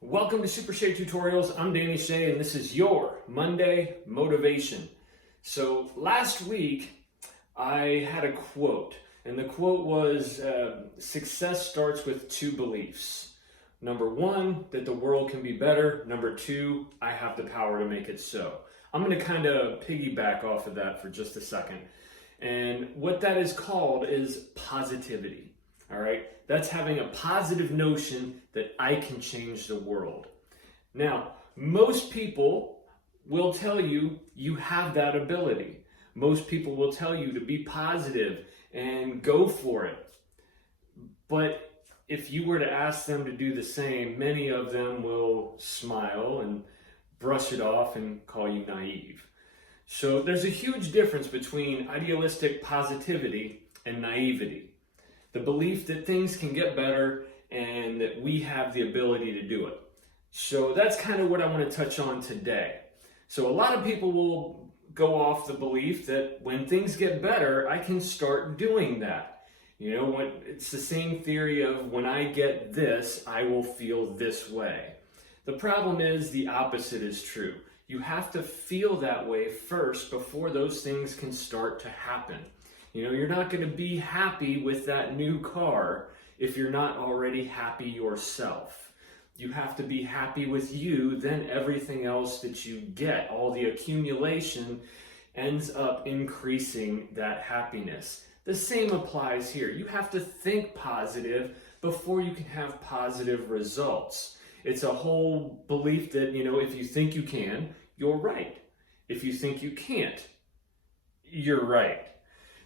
Welcome to Super Shea Tutorials. I'm Danny Shea and this is your Monday Motivation. So last week I had a quote, and the quote was, success starts with two beliefs. Number one, that the world can be better. Number two, I have the power to make it so. I'm going to kind of piggyback off of that for just a second. And what that is called is positivity. All right, that's having a positive notion that I can change the world. Now, most people will tell you you have that ability. Most people will tell you to be positive and go for it. But if you were to ask them to do the same, many of them will smile and brush it off and call you naive. So there's a huge difference between idealistic positivity and naivety. The belief that things can get better and that we have the ability to do it. So that's kind of what I want to touch on today. So a lot of people will go off the belief that when things get better, I can start doing that. You know, it's the same theory of when I get this, I will feel this way. The problem is the opposite is true. You have to feel that way first before those things can start to happen. You know, you're not going to be happy with that new car if you're not already happy yourself. You have to be happy with you, then everything else that you get, all the accumulation, ends up increasing that happiness. The same applies here. You have to think positive before you can have positive results. It's a whole belief that, you know, if you think you can, you're right. If you think you can't, you're right.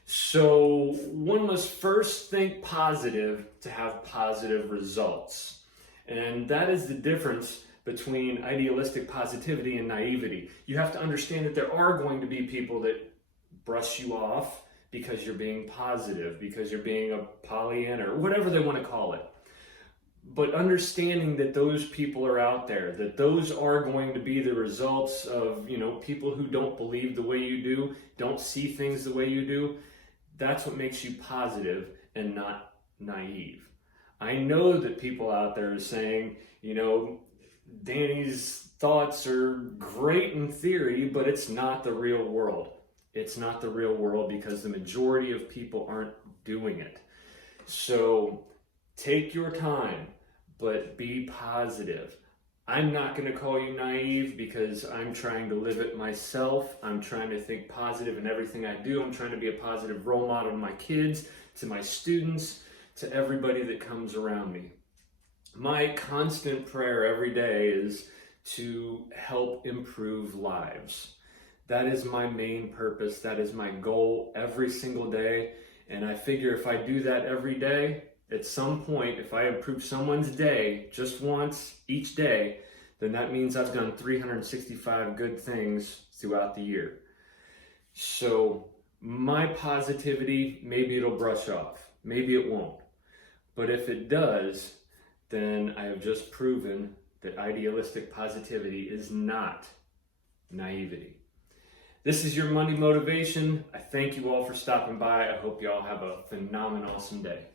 So one must first think positive to have positive results. And that is the difference between idealistic positivity and naivety. You have to understand that there are going to be people that brush you off because you're being positive, because you're being a Pollyanna, or whatever they want to call it. But understanding that those people are out there, that those are going to be the results of, you know, people who don't believe the way you do, don't see things the way you do, that's what makes you positive and not naive. I know that people out there are saying, you know, Danny's thoughts are great in theory, but it's not the real world. It's not the real world because the majority of people aren't doing it. So take your time, but be positive. I'm not going to call you naive because I'm trying to live it myself. I'm trying to think positive in everything I do. I'm trying to be a positive role model to my kids, to my students, to everybody that comes around me. My constant prayer every day is to help improve lives. That is my main purpose. That is my goal every single day. And I figure if I do that every day, at some point, if I improve someone's day just once each day, then that means I've done 365 good things throughout the year. So my positivity, maybe it'll brush off, maybe it won't. But if it does, then I have just proven that idealistic positivity is not naivety. This is your Monday Motivation. I thank you all for stopping by. I hope you all have a phenomenal, awesome day.